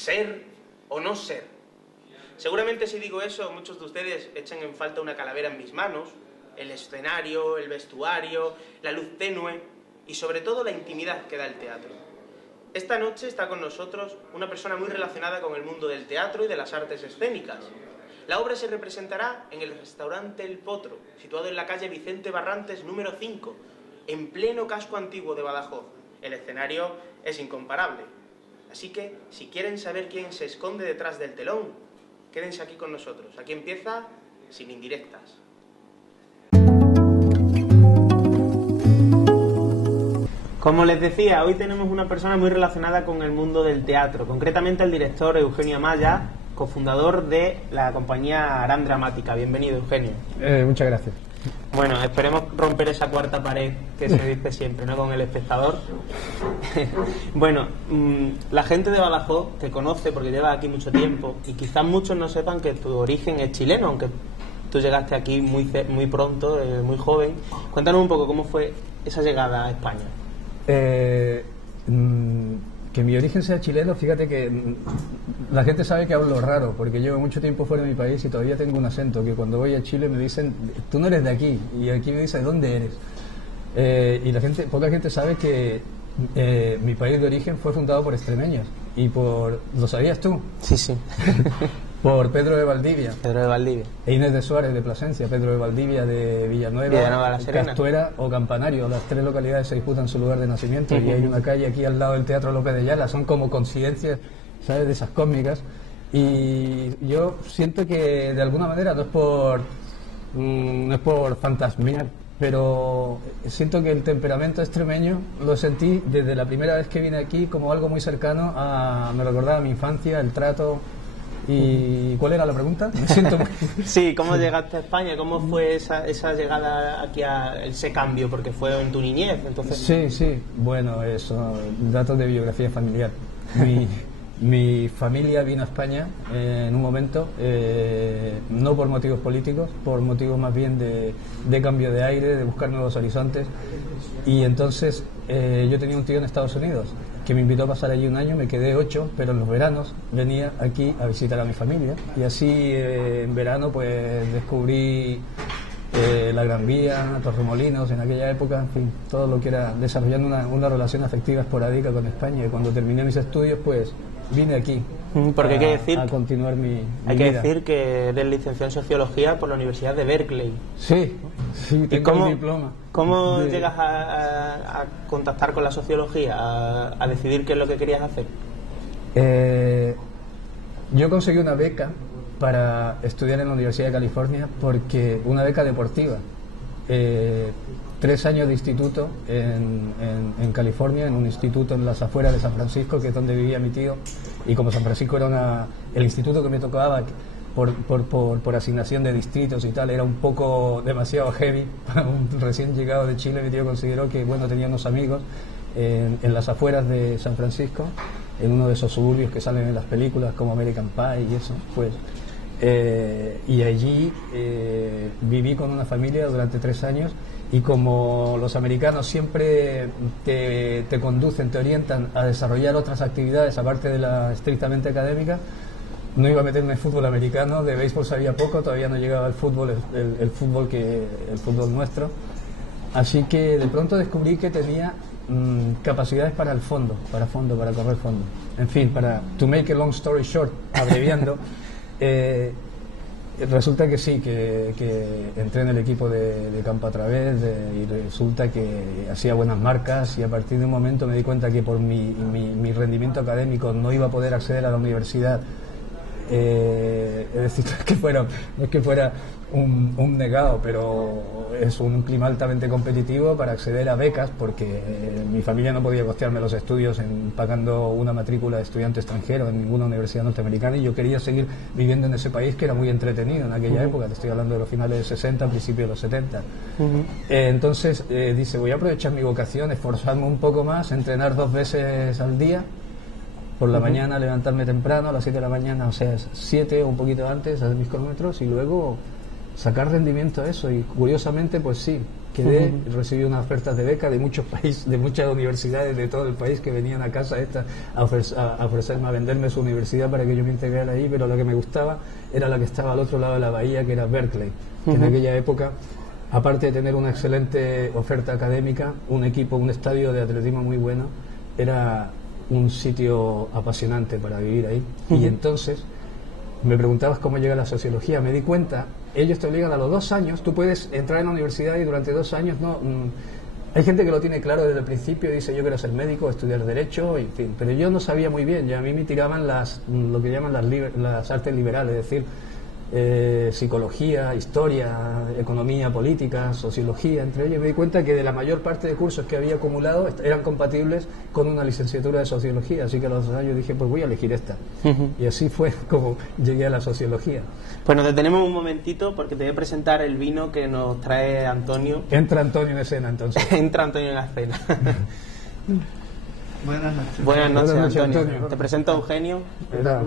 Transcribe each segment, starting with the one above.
¿Ser o no ser? Seguramente si digo eso, muchos de ustedes echen en falta una calavera en mis manos, el escenario, el vestuario, la luz tenue y sobre todo la intimidad que da el teatro. Esta noche está con nosotros una persona muy relacionada con el mundo del teatro y de las artes escénicas. La obra se representará en el restaurante El Potro, situado en la calle Vicente Barrantes número 5, en pleno casco antiguo de Badajoz. El escenario es incomparable. Así que, si quieren saber quién se esconde detrás del telón, quédense aquí con nosotros. Aquí empieza Sin Indirectas. Como les decía, hoy tenemos una persona muy relacionada con el mundo del teatro, concretamente el director Eugenio Amaya, cofundador de la compañía Aran Dramática. Bienvenido, Eugenio. Muchas gracias. Bueno, esperemos romper esa cuarta pared que se dice siempre, ¿no?, con el espectador. Bueno, la gente de Badajoz te conoce porque llevas aquí mucho tiempo y quizás muchos no sepan que tu origen es chileno, aunque tú llegaste aquí muy pronto, muy joven. Cuéntanos un poco cómo fue esa llegada a España. Que mi origen sea chileno, fíjate que la gente sabe que hablo raro, porque llevo mucho tiempo fuera de mi país y todavía tengo un acento, que cuando voy a Chile me dicen, tú no eres de aquí, y aquí me dicen, ¿dónde eres? Y poca gente sabe que mi país de origen fue fundado por extremeños, y ¿lo sabías tú? Sí, sí. Por Pedro de Valdivia. Pedro de Valdivia. E Inés de Suárez de Plasencia, Pedro de Valdivia de Villanueva, La Serena, Castuera o Campanario. Las tres localidades se disputan su lugar de nacimiento y hay una calle aquí al lado del Teatro López de Ayala. Son como coincidencias, ¿sabes?, de esas cósmicas. Y yo siento que de alguna manera no es por fantasmear, pero siento que el temperamento extremeño lo sentí desde la primera vez que vine aquí como algo muy cercano me recordaba a mi infancia, el trato. ¿Y cuál era la pregunta? Me siento muy... Sí, ¿cómo llegaste a España? ¿Cómo fue esa llegada aquí ese cambio? Porque fue en tu niñez, entonces... Sí, bueno, eso, datos de biografía familiar. Mi familia vino a España en un momento, no por motivos políticos, por motivos más bien de cambio de aire, de buscar nuevos horizontes. Y entonces yo tenía un tío en Estados Unidos que me invitó a pasar allí un año, me quedé 8, pero en los veranos venía aquí a visitar a mi familia. Y así en verano pues descubrí la Gran Vía, Torremolinos en aquella época, en fin, todo lo que era desarrollando una relación afectiva esporádica con España. Y cuando terminé mis estudios pues vine aquí porque hay que decir, a continuar mi hay vida. que decir que eres licenciado en Sociología por la Universidad de Berkeley. Sí, tengo el diploma. ¿Cómo llegas a contactar con la sociología, a decidir qué es lo que querías hacer? Yo conseguí una beca para estudiar en la Universidad de California, porque una beca deportiva. 3 años de instituto en California, en un instituto en las afueras de San Francisco, que es donde vivía mi tío, y como San Francisco era el instituto que me tocaba por asignación de distritos y tal, era un poco demasiado heavy para un recién llegado de Chile. Mi tío consideró que, bueno, tenía unos amigos en las afueras de San Francisco, en uno de esos suburbios que salen en las películas como American Pie y eso, pues... y allí viví con una familia durante 3 años, y como los americanos siempre te conducen, te orientan a desarrollar otras actividades aparte de la estrictamente académica, no iba a meterme en fútbol americano, de béisbol sabía poco, todavía no llegaba al fútbol, el fútbol nuestro, así que de pronto descubrí que tenía capacidades para el fondo, para correr fondo. En fin, to make a long story short, abreviando, resulta que sí, que entré en el equipo de campo a través y resulta que hacía buenas marcas, y a partir de un momento me di cuenta que por mi rendimiento académico no iba a poder acceder a la universidad. Es decir, no es que fuera un negado, pero es un clima altamente competitivo para acceder a becas, porque mi familia no podía costearme los estudios pagando una matrícula de estudiante extranjero en ninguna universidad norteamericana, y yo quería seguir viviendo en ese país que era muy entretenido en aquella época. Te estoy hablando de los finales de 60, principios de los 70. Entonces dice, voy a aprovechar mi vocación, esforzarme un poco más, entrenar 2 veces al día. Por la mañana levantarme temprano, a las 7 de la mañana, o sea, 7 o un poquito antes, hacer mis kilómetros, y luego sacar rendimiento a eso. Y curiosamente, pues sí, Quedé, recibí unas ofertas de beca de muchos países, de muchas universidades de todo el país que venían a casa esta a ofrecerme, a venderme su universidad para que yo me integrara ahí, pero la que me gustaba era la que estaba al otro lado de la bahía, que era Berkeley, que en aquella época, aparte de tener una excelente oferta académica, un equipo, un estadio de atletismo muy bueno, era un sitio apasionante para vivir ahí. Y entonces me preguntabas cómo llega la sociología. Me di cuenta, ellos te obligan a los 2 años, tú puedes entrar en la universidad y durante 2 años no. Hay gente que lo tiene claro desde el principio, dice yo quiero ser médico, estudiar derecho, en fin, pero yo no sabía muy bien, y a mí me tiraban lo que llaman las artes liberales, es decir, psicología, historia, economía, política, sociología, entre ellos. Me di cuenta que de la mayor parte de cursos que había acumulado eran compatibles con una licenciatura de sociología, así que a los 2 años dije, pues voy a elegir esta. Y así fue como llegué a la sociología. Pues nos detenemos un momentito porque te voy a presentar el vino que nos trae Antonio. Entra Antonio en escena, entonces. Entra Antonio en la escena. Buenas noches. Buenas noches, Buenas noches, Antonio. Antonio. Te presento a Eugenio. Era,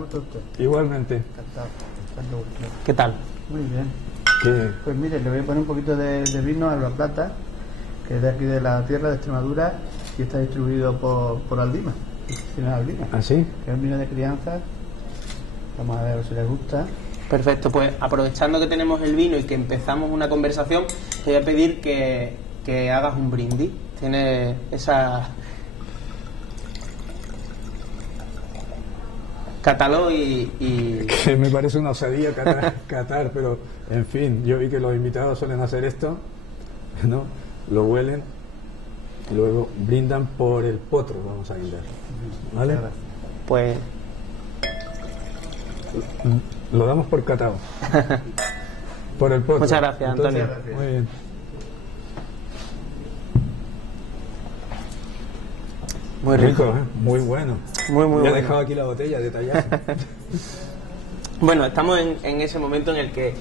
igualmente. Encantado. ¿Qué tal? Muy bien. Que Pues mire, le voy a poner un poquito de vino a La Plata, que es de aquí de la tierra de Extremadura y está distribuido por Aldima. Aldima, ¿así? que es un vino de crianza. Vamos a ver si les gusta. Perfecto, pues aprovechando que tenemos el vino y que empezamos una conversación, te voy a pedir que hagas un brindis. Tienes esa... Cátalo y... Que me parece una osadía catar, pero en fin, yo vi que los invitados suelen hacer esto, ¿no? Lo huelen y luego brindan por el potro, vamos a brindar, ¿vale? Pues... Lo damos por catado. Por el potro. Muchas gracias, Entonces, Antonio. muy bien. Muy rico. Muy bueno. Muy Ya bueno. he dejado aquí la botella detallada. Bueno, estamos en ese momento en el que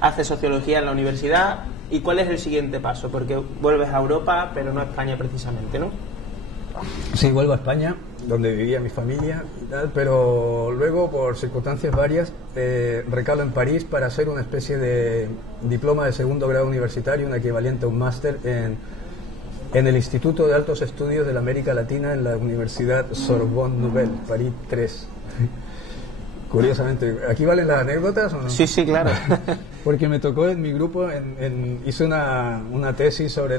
haces sociología en la universidad. ¿Y cuál es el siguiente paso? Porque vuelves a Europa, pero no a España precisamente, ¿no? Sí, vuelvo a España, donde vivía mi familia y tal, pero luego, por circunstancias varias, recalo en París para hacer una especie de diploma de segundo grado universitario, un equivalente a un máster en el Instituto de Altos Estudios de la América Latina en la Universidad Sorbonne Nouvelle, París 3. Curiosamente, ¿aquí valen las anécdotas o no? Sí, sí, claro. Porque me tocó en mi grupo, hice una tesis sobre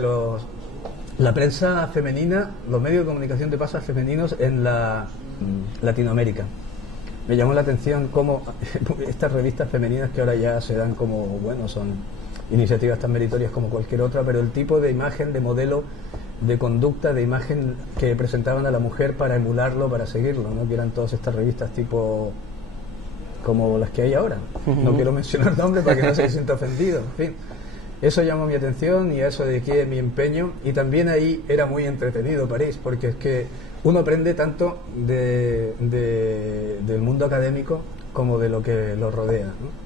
la prensa femenina, los medios de comunicación de masas femeninos en Latinoamérica. Me llamó la atención cómo estas revistas femeninas que ahora ya se dan como, bueno, son iniciativas tan meritorias como cualquier otra, pero el tipo de imagen, de modelo, de conducta, de imagen que presentaban a la mujer para emularlo, para seguirlo, ¿no? Que eran todas estas revistas tipo como las que hay ahora. No quiero mencionar nombres para que no se sienta ofendido, en fin. Eso llamó mi atención y a eso dediqué mi empeño, y también ahí era muy entretenido París, porque es que uno aprende tanto del mundo académico como de lo que lo rodea, ¿no?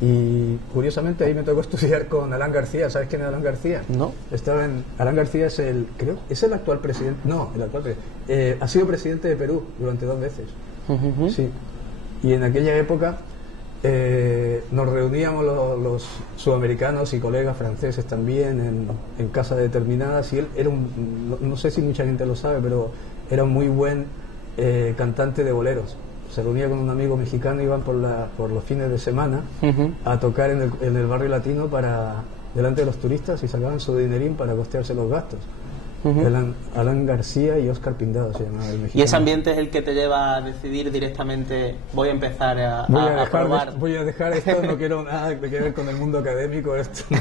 Y curiosamente ahí me tocó estudiar con Alan García. ¿Sabes quién es Alan García? No. Alan García es es el actual presidente. No, el actual presidente. Ha sido presidente de Perú durante 2 veces. Sí. Y en aquella época nos reuníamos los sudamericanos y colegas franceses también en casas determinadas, y él era no sé si mucha gente lo sabe, pero era un muy buen cantante de boleros. Se reunía con un amigo mexicano, iban por los fines de semana a tocar en el barrio latino delante de los turistas, y sacaban su dinerín para costearse los gastos. Alan García y Óscar Pindado se llamaba el mexicano. ¿Y ese ambiente es el que te lleva a decidir directamente, voy a empezar a probar? Voy a dejar esto, no quiero nada que ver con el mundo académico, esto, ¿no?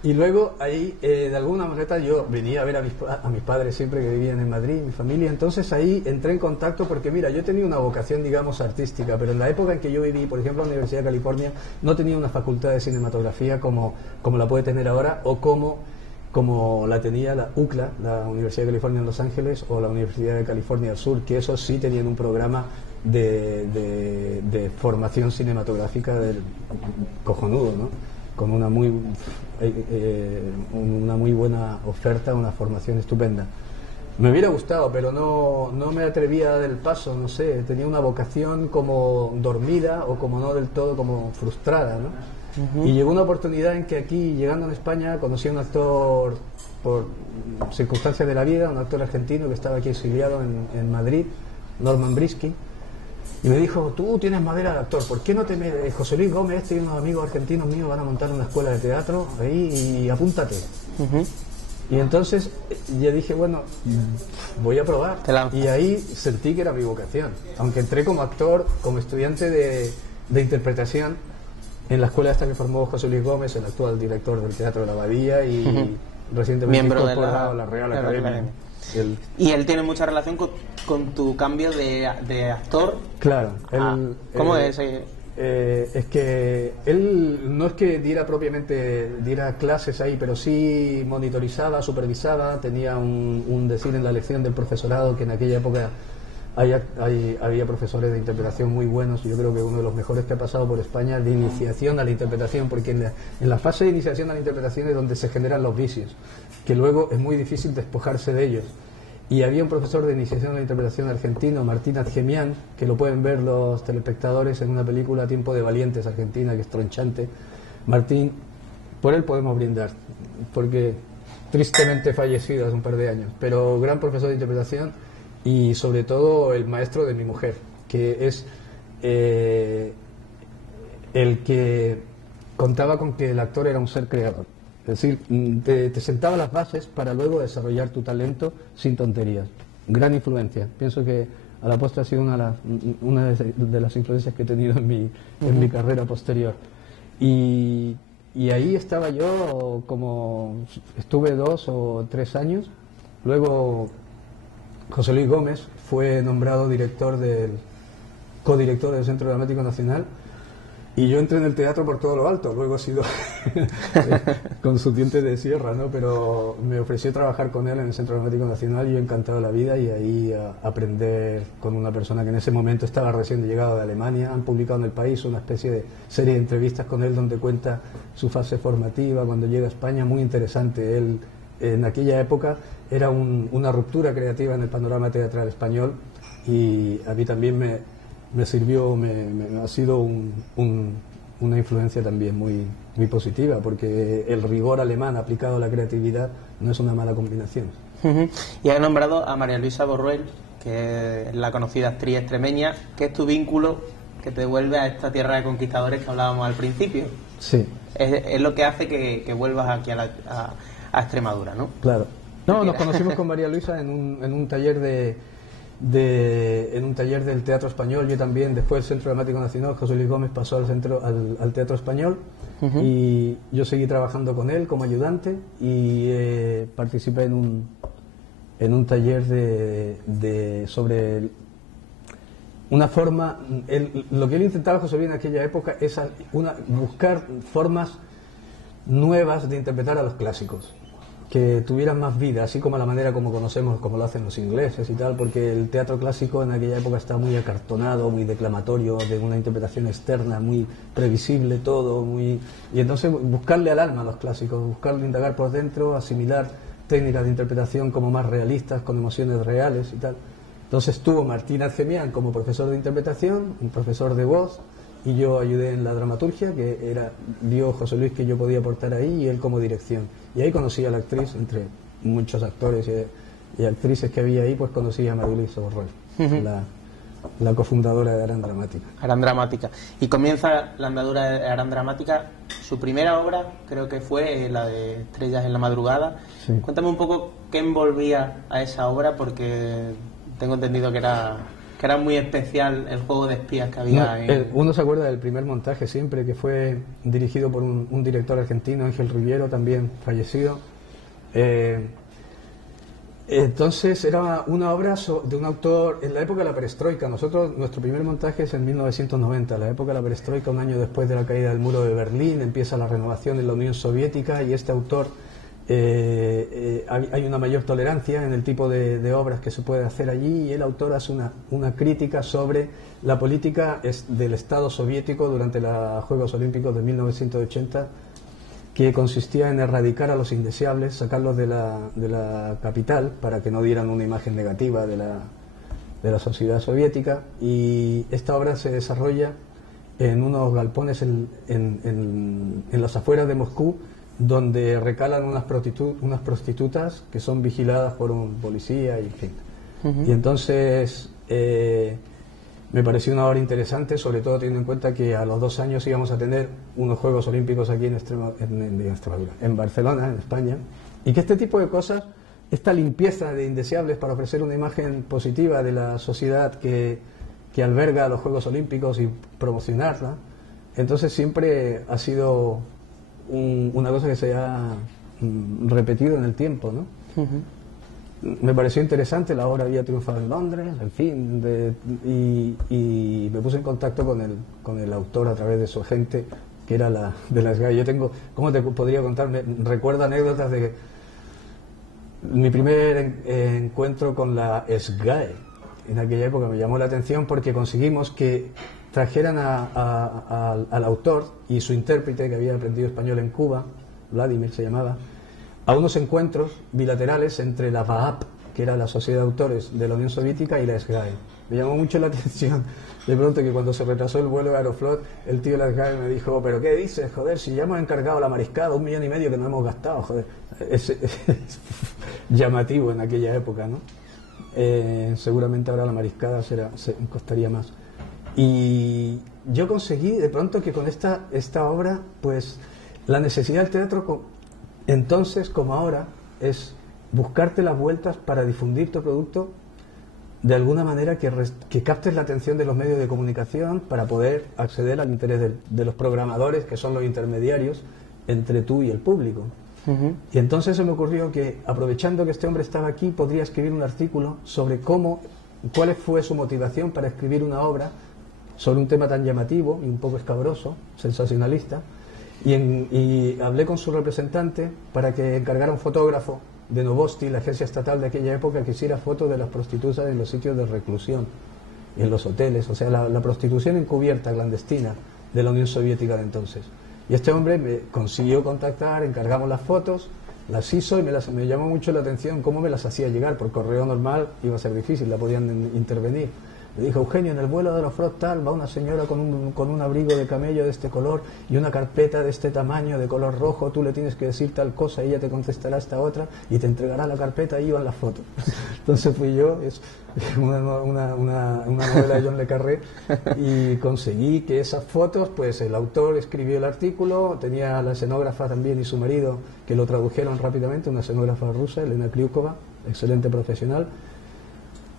Y luego ahí, de alguna manera, yo venía a ver a mis padres siempre, que vivían en Madrid, mi familia. Entonces ahí entré en contacto, porque mira, yo tenía una vocación, digamos, artística, pero en la época en que yo viví, por ejemplo, en la Universidad de California, no tenía una facultad de cinematografía como la puede tener ahora, o como la tenía la UCLA, la Universidad de California en Los Ángeles, o la Universidad de California del Sur, que esos sí tenían un programa de formación cinematográfica cojonudo, ¿no? Con una muy buena oferta, una formación estupenda. Me hubiera gustado, pero no me atrevía a dar el paso, no sé, tenía una vocación como dormida, o como no del todo, como frustrada, ¿no? Y llegó una oportunidad en que aquí, llegando a España, conocí a un actor por circunstancias de la vida, un actor argentino que estaba aquí exiliado en Madrid, Norman Briskin, y me dijo: tú tienes madera de actor, ¿por qué no te metes? José Luis Gómez y unos amigos argentinos míos van a montar una escuela de teatro ahí y apúntate. Y entonces ya dije, bueno, voy a probar. Y ahí sentí que era mi vocación, aunque entré como actor, como estudiante de interpretación en la escuela esta que formó José Luis Gómez, el actual director del Teatro de la Abadía y recientemente miembro de la Real Academia. Y él tiene mucha relación con tu cambio de actor. Claro. ¿Cómo es? Es que él no es que diera clases ahí, pero sí monitorizaba, supervisaba, tenía un decir en la elección del profesorado, que en aquella época había profesores de interpretación muy buenos. Yo creo que uno de los mejores que ha pasado por España de iniciación a la interpretación, porque en la fase de iniciación a la interpretación es donde se generan los vicios, que luego es muy difícil despojarse de ellos. Y había un profesor de iniciación a la interpretación argentino, Martín Adjemian, que lo pueden ver los telespectadores en una película Tiempo de Valientes argentina, que es tronchante. Martín, por él podemos brindar, porque tristemente fallecido hace un par de años, pero gran profesor de interpretación y sobre todo el maestro de mi mujer, que es el que contaba con que el actor era un ser creador. Es decir, te sentaba las bases para luego desarrollar tu talento sin tonterías. Gran influencia. Pienso que a la postre ha sido una de las influencias que he tenido en mi carrera posterior. Y ahí estaba yo, estuve 2 o 3 años. Luego José Luis Gómez fue nombrado codirector del Centro Dramático Nacional. Y yo entré en el teatro por todo lo alto, luego ha sido con sus dientes de sierra, ¿no? Pero me ofreció trabajar con él en el Centro Dramático Nacional y yo encantado de la vida, y ahí aprender con una persona que en ese momento estaba recién llegado de Alemania. Han publicado en El País una especie de serie de entrevistas con él donde cuenta su fase formativa cuando llega a España, muy interesante. Él en aquella época era una ruptura creativa en el panorama teatral español, y a mí también me sirvió, ha sido una influencia también muy, muy positiva, porque el rigor alemán aplicado a la creatividad no es una mala combinación. Y has nombrado a María Luisa Borruell, que es la conocida actriz extremeña. ¿Qué es tu vínculo que te devuelve a esta tierra de conquistadores que hablábamos al principio? Sí. Es lo que hace que vuelvas aquí a Extremadura, ¿no? Claro. No, nos conocimos con María Luisa en un taller del Teatro Español. Yo también, después del Centro Dramático Nacional, José Luis Gómez pasó al Teatro Español, y yo seguí trabajando con él como ayudante, y participé en un taller sobre una forma. Lo que él intentaba, José Luis, en aquella época es buscar formas nuevas de interpretar a los clásicos, que tuvieran más vida, así como a la manera como conocemos, como lo hacen los ingleses y tal, porque el teatro clásico en aquella época estaba muy acartonado, muy declamatorio, de una interpretación externa, muy previsible todo, y entonces buscarle al alma a los clásicos, buscarle indagar por dentro, asimilar técnicas de interpretación como más realistas, con emociones reales y tal. Entonces estuvo Martín Adjemian como profesor de interpretación, un profesor de voz, y yo ayudé en la dramaturgia, que vio José Luis que yo podía aportar ahí, y él como dirección. Y ahí conocí a la actriz, entre muchos actores y actrices que había ahí, pues conocí a María Luisa Borruell, la cofundadora de Aran Dramática. Aran Dramática. Y comienza la andadura de Aran Dramática. Su primera obra creo que fue la de Estrellas en la Madrugada. Sí. Cuéntame un poco qué envolvía a esa obra, porque tengo entendido que era muy especial el juego de espías que había. Uno se acuerda del primer montaje siempre, que fue dirigido por un director argentino, Ángel Riviero, también fallecido. Entonces era una obra de un autor en la época de la perestroika. Nuestro primer montaje es en 1990, la época de la perestroika, un año después de la caída del muro de Berlín, empieza la renovación en la Unión Soviética, y este autor hay una mayor tolerancia en el tipo de obras que se puede hacer allí, y el autor hace una crítica sobre la política del Estado soviético durante los Juegos Olímpicos de 1980, que consistía en erradicar a los indeseables, sacarlos de la capital para que no dieran una imagen negativa de la sociedad soviética. Y esta obra se desarrolla en unos galpones en las afueras de Moscú, donde recalan unas prostitutas que son vigiladas por un policía y en fin. Y entonces me pareció una obra interesante, sobre todo teniendo en cuenta que a los 2 años íbamos a tener unos Juegos Olímpicos aquí en Extremadura, en Barcelona, en España, y que este tipo de cosas, esta limpieza de Indeseables para ofrecer una imagen positiva de la sociedad que alberga los Juegos Olímpicos y promocionarla, entonces siempre ha sido una cosa que se ha repetido en el tiempo, ¿no? Me pareció interesante, la obra había triunfado en Londres, en fin, y me puse en contacto con el autor a través de su agente, que era de la SGAE. Yo tengo, ¿cómo te podría contar? Recuerdo anécdotas de mi primer encuentro con la SGAE. En aquella época me llamó la atención porque conseguimos que trajeran al autor y su intérprete, que había aprendido español en Cuba, Vladimir se llamaba, a unos encuentros bilaterales entre la VAAP, que era la Sociedad de Autores de la Unión Soviética, y la SGAE. Me llamó mucho la atención de pronto que cuando se retrasó el vuelo de Aeroflot, el tío de la SGAE me dijo: ¿pero qué dices, joder, si ya hemos encargado la mariscada, 1,5 millones que no hemos gastado, joder? Es llamativo en aquella época, ¿no? Seguramente ahora la mariscada costaría más. Y yo conseguí de pronto que con esta obra, pues la necesidad del teatro entonces como ahora es buscarte las vueltas para difundir tu producto de alguna manera que captes la atención de los medios de comunicación para poder acceder al interés de los programadores, que son los intermediarios entre tú y el público. Y entonces se me ocurrió que, aprovechando que este hombre estaba aquí, podría escribir un artículo sobre cuál fue su motivación para escribir una obra sobre un tema tan llamativo y un poco escabroso, sensacionalista, y hablé con su representante para que encargara un fotógrafo de Novosti, la agencia estatal de aquella época, que hiciera fotos de las prostitutas en los sitios de reclusión, en los hoteles, o sea, la prostitución encubierta, clandestina, de la Unión Soviética de entonces. Y este hombre me consiguió contactar, encargamos las fotos, las hizo y me llamó mucho la atención cómo me las hacía llegar. Por correo normal iba a ser difícil, la podían intervenir. Me dijo: Eugenio, en el vuelo de Aeroflot tal va una señora con un abrigo de camello de este color y una carpeta de este tamaño, de color rojo, tú le tienes que decir tal cosa y ella te contestará esta otra y te entregará la carpeta y iban las fotos. Entonces fui yo, es una novela de John le Carré, y conseguí que esas fotos, pues el autor escribió el artículo, tenía la escenógrafa también y su marido que lo tradujeron rápidamente, una escenógrafa rusa, Elena Kliukova, excelente profesional.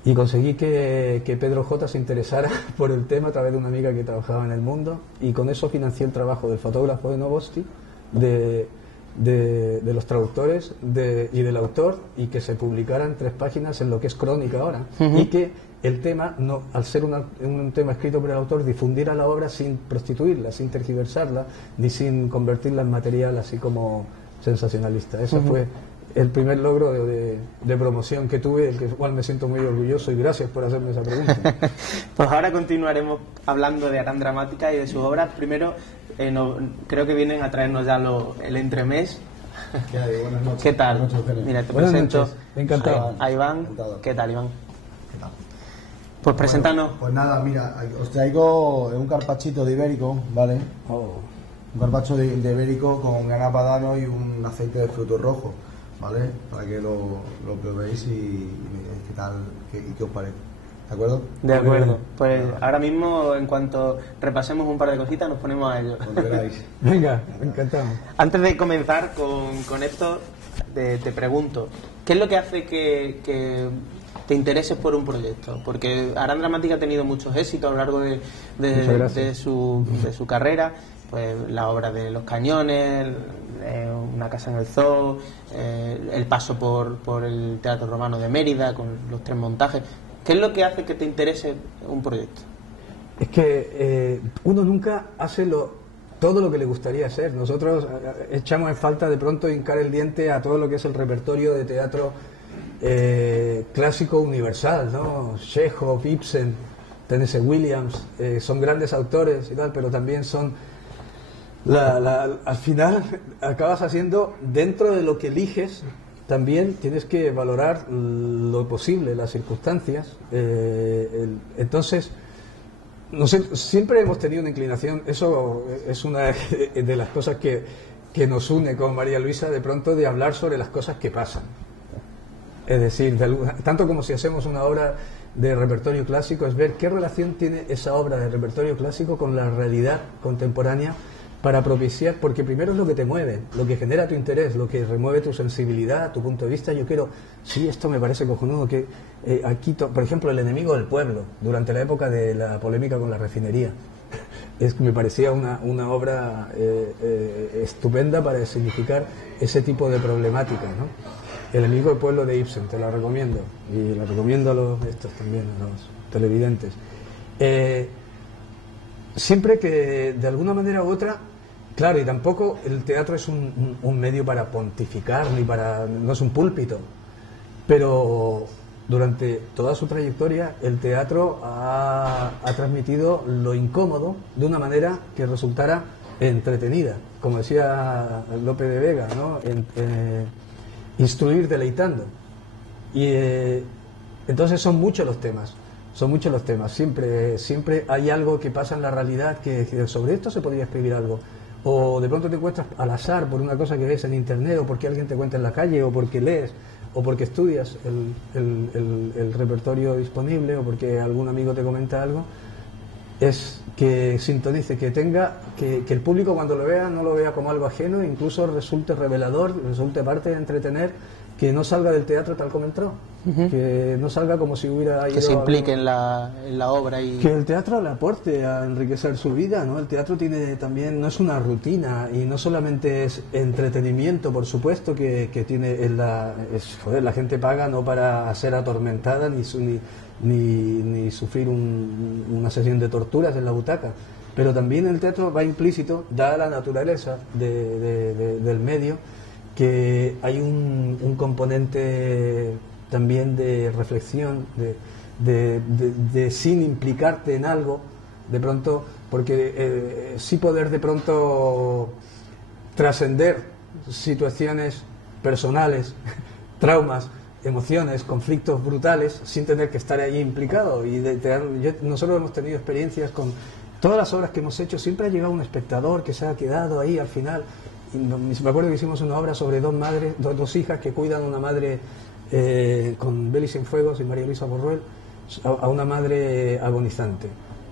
Y conseguí que Pedro J. se interesara por el tema a través de una amiga que trabajaba en El Mundo, y con eso financié el trabajo del fotógrafo de Novosti, de los traductores y del autor, y que se publicaran 3 páginas en lo que es Crónica ahora, y que el tema, al ser un tema escrito por el autor, difundiera la obra sin prostituirla, sin tergiversarla, ni sin convertirla en material así como sensacionalista. Eso fue el primer logro de promoción que tuve, del cual me siento muy orgulloso, y gracias por hacerme esa pregunta. Pues ahora continuaremos hablando de Arán Dramática y de sus obras. Primero, creo que vienen a traernos ya el entremés. Buenas noches. ¿Qué tal? Buenas noches, Mira, te Buenas presento noches. Encantado. a Iván. Encantado. ¿Qué tal, Iván? ¿Qué tal? Pues preséntanos. Pues nada, mira, os traigo un carpachito de ibérico, ¿vale? Un carpacho de ibérico con grana padano y un aceite de frutos rojos, ¿vale? Para que lo probéis y me digáis qué tal y qué os parece. ¿De acuerdo? De acuerdo. Pues ahora mismo, en cuanto repasemos un par de cositas, nos ponemos a ello. Cuando queráis. Venga, encantado. Antes de comenzar con esto, te pregunto, ¿qué es lo que hace que te intereses por un proyecto? Porque Arán Dramática ha tenido muchos éxitos a lo largo de su carrera, pues la obra de Los Cañones, Una casa en el zoo, el paso por el Teatro Romano de Mérida con los 3 montajes. ¿Qué es lo que hace que te interese un proyecto? Es que uno nunca hace todo lo que le gustaría hacer. Nosotros echamos en falta de pronto hincar el diente a todo lo que es el repertorio de teatro clásico universal, ¿no? Chekhov, Ibsen, Tennessee Williams, son grandes autores y tal, pero también son al final acabas haciendo, dentro de lo que eliges, también tienes que valorar lo posible, las circunstancias. Entonces no sé, siempre hemos tenido una inclinación, eso es una de las cosas que nos une con María Luisa, de pronto, de hablar sobre las cosas que pasan. Es decir, tanto como si hacemos una obra de repertorio clásico, es ver qué relación tiene esa obra de repertorio clásico con la realidad contemporánea, para propiciar, porque primero es lo que te mueve, lo que genera tu interés, lo que remueve tu sensibilidad, tu punto de vista. Yo quiero, sí, esto me parece cojonudo, que aquí, por ejemplo, El enemigo del pueblo, durante la época de la polémica con la refinería, me parecía una obra estupenda para significar ese tipo de problemática, ¿no? El enemigo del pueblo de Ibsen, te la recomiendo, y la recomiendo a los estos también, a los televidentes. Siempre que, de alguna manera u otra, claro, y tampoco el teatro es un medio para pontificar, no es un púlpito, pero durante toda su trayectoria el teatro ha transmitido lo incómodo de una manera que resultara entretenida, como decía Lope de Vega, ¿no? Instruir deleitando. Y entonces son muchos los temas. Siempre hay algo que pasa en la realidad que sobre esto se podría escribir algo. O de pronto te encuentras al azar por una cosa que ves en internet, o porque alguien te cuenta en la calle, o porque lees, o porque estudias el repertorio disponible, o porque algún amigo te comenta algo. Es que sintonice, que el público cuando lo vea no lo vea como algo ajeno, incluso resulte revelador, resulte parte de entretener, que no salga del teatro tal como entró, que no salga como si hubiera ido, que se implique en la obra, y que el teatro le aporte a enriquecer su vida, ¿no? El teatro tiene también, no es una rutina, y no solamente es entretenimiento, por supuesto que tiene la gente paga no para ser atormentada ni sufrir una sesión de torturas en la butaca, pero también el teatro va implícito, dada la naturaleza del medio, que hay un componente también de reflexión, de sin implicarte en algo, de pronto, porque sí poder de pronto trascender situaciones personales, traumas, emociones, conflictos brutales, sin tener que estar ahí implicado. Y nosotros hemos tenido experiencias con todas las obras que hemos hecho, siempre ha llegado un espectador que se ha quedado ahí al final. Y me acuerdo que hicimos una obra sobre dos hijas que cuidan a una madre con Belis en Fuegos y María Luisa Borruel, a una madre agonizante.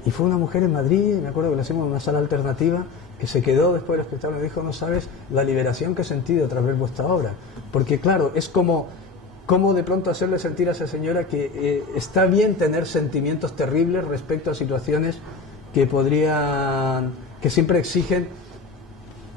Y fue una mujer en Madrid, me acuerdo que la hicimos en una sala alternativa, que se quedó después del espectáculo y dijo: no sabes la liberación que he sentido tras ver vuestra obra. Porque claro, es como de pronto hacerle sentir a esa señora que está bien tener sentimientos terribles respecto a situaciones que siempre exigen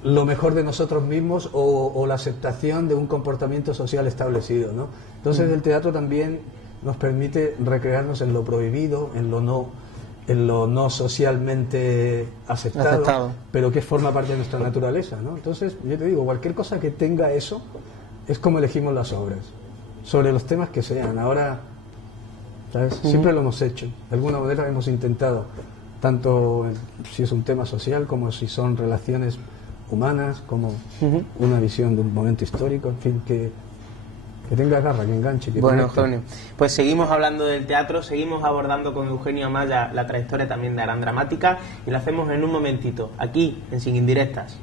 lo mejor de nosotros mismos, o la aceptación de un comportamiento social establecido, ¿no? Entonces el teatro también nos permite recrearnos en lo prohibido, en lo no socialmente aceptado, pero que forma parte de nuestra naturaleza, ¿no? Entonces yo te digo, cualquier cosa que tenga eso es como elegimos las obras, sobre los temas que sean. Ahora, ¿sabes? Siempre lo hemos hecho, de alguna manera hemos intentado, tanto si es un tema social como si son relaciones humanas, como una visión de un momento histórico, en fin, que tenga garra, que enganche, que bueno, Eugenio, pues seguimos hablando del teatro, seguimos abordando con Eugenio Amaya la trayectoria también de Aran Dramática, y lo hacemos en un momentito, aquí en Sin Indirectas.